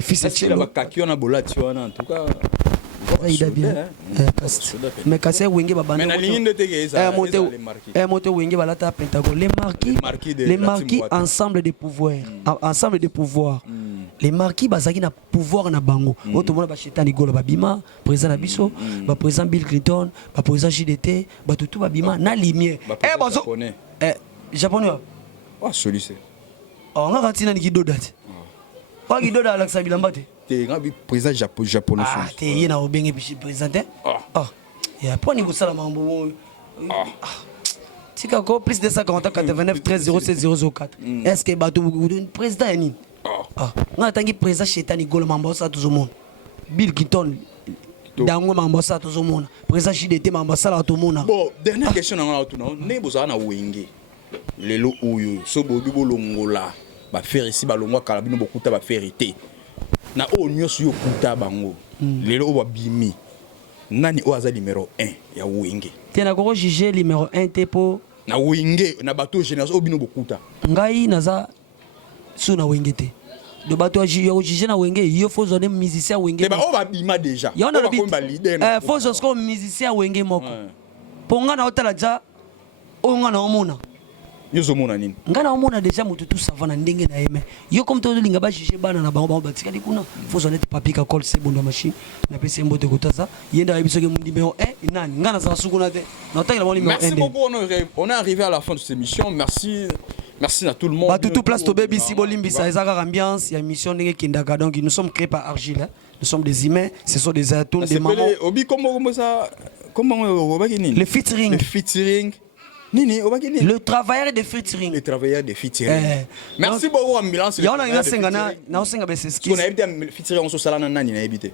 fils de Chilo. En tout cas. Il a bien. Mais Kassé Wenge Babane. Monte Wenge Balata Pentagone. Les marquis ensemble de pouvoirs. Ensemble de pouvoirs. Les marquis bazaki na pouvoir na bango. Auto mona ba chetani golo babima, président na biso, ba président Bill Clinton, ba président JDT, ba tutu babima na lumière. Bazo japonais. Ah celui-ci. Oh nga katina ni kidodati. Pas kidoda Alexa Bilambate. T'es un président japonais. Ah, t'es y na obenge bichi président. Ah. Ya poni ko sala mambo. Tika ko plus de 149 13 07 004. Est-ce que bato président ni? Ah, nga tangi président chetani golo mambo sa tout le monde. Bill Clinton dango mambo sa tout le monde. Président JDT mambo sa tout le monde. Bon, dernière question na tout non. Ne boza na wenge. Lelo oyo so bobi bolongola ba faire ici ba longwa kala bino bokuta ba faire été. Na o nyoso yo kuta bango. Lelo o bimi. Nani o aza numéro 1 ya wenge. Tena ko juger numéro 1 tepo na wenge na bato génération obino bokuta. Ngai naza suna wenge te. De bato yo juger na wenge yo faut zoner musicien wenge. Ba o ba bima déjà. On va ba leader. Faut zoner ko musicien wenge moko. Ponga na otala ja o nga na omona. Yozo mona nini? Nga na omona déjà mutu tout savant na ndenge na yeme. Yo comme to linga ba juger bana na bango ba tika dikuna. Faut zoner te papier ka call c'est bon machine. Na pese mbote kotaza. Yenda biso ke mundi numéro 1 nani? Nga na za sukuna te. Na tangi la numéro 1. Merci beaucoup, on est arrivé à la fin de cette émission. Merci à tout le monde. Bah tout place to baby si bolimbi ça ezaka ambiance, il y a émission ndenge kindaka donc nous sommes créés par Argile. Hein. Nous sommes des humains, ce sont des atomes des mamans. Obi comment ça le featuring. Le featuring. Nini, le travailleur de featuring. Le travailleur de featuring. Merci beaucoup ambulance. Il y a un sengana, na senga be c'est. On a évité featuring on se sala nani na évité.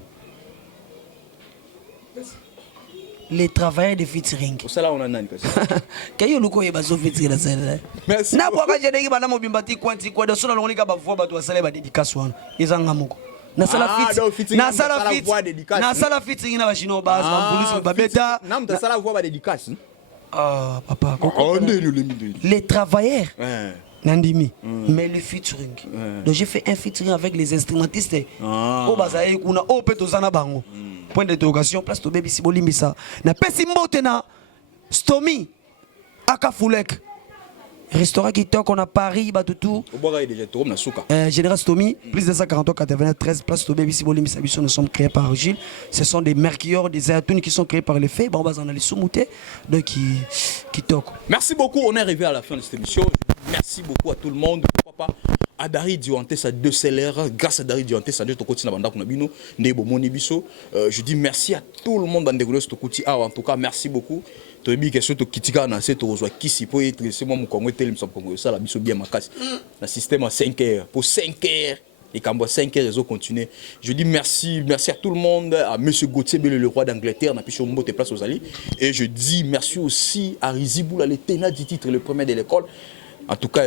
Les travailleurs de featuring. Au sala on a nani quoi. Kayo luko ye bazo featuring la sala. Merci. Na kwa jene ki bana mobimbati kwanti kwa de sona lonika ba voix bato sala ba dédicace wana. Ezanga moko. Na sala featuring. Na sala featuring na bashino base ba police ba beta. Na mta sala voix ba dédicace. Ah, papa. Les travailleurs. Nandimi. Mais le featuring. Donc j'ai fait un featuring avec les instrumentistes. Oh, bazaye kuna oh petozana bango. Point d'interrogation, place to baby Sibolimbisa. Na pesi mbote na Stomy Akafulek. Restaurant qui toque on a Paris Batutu. Général Stomy, plus de 143 93 place to baby Sibolimbisa. Nous sommes créés par Gilles. Ce sont des mercure, des ayatouni qui sont créés par les faits. Bon, on a les sous-moutés donc qui toquent. Merci beaucoup, on est arrivé à la fin de cette émission. Merci beaucoup à tout le monde. Pourquoi pas à Dari Diwanté, ça 2 CLR. Grâce à Dari Diwanté, ça 2 Tokoti Nabanda Kunabino, Nebo Monibiso. Je dis merci à tout le monde dans les Tokoti. En tout cas, merci beaucoup. Tu as dit que surtout Kitika na c'est au qui si peut être c'est moi mon Congo tel me semble ça la biso bien ma casse. Le système à 5 heures pour 5 heures. Et quand 5 heures réseau continue. Je dis merci à tout le monde, à monsieur Gauthier Bele, le roi d'Angleterre, n'a pu sur tes places aux alliés. Et je dis merci aussi à Riziboula, le ténat du titre, le premier de l'école. En tout cas,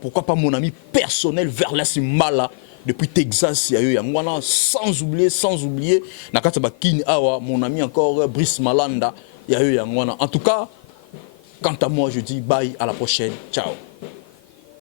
pourquoi pas mon ami personnel Verlas Mala depuis Texas, il y a eu sans oublier Nakataba King Awa, mon ami encore Brice Malanda, il y a eu en tout cas, quant à moi, je dis bye, à la prochaine, ciao.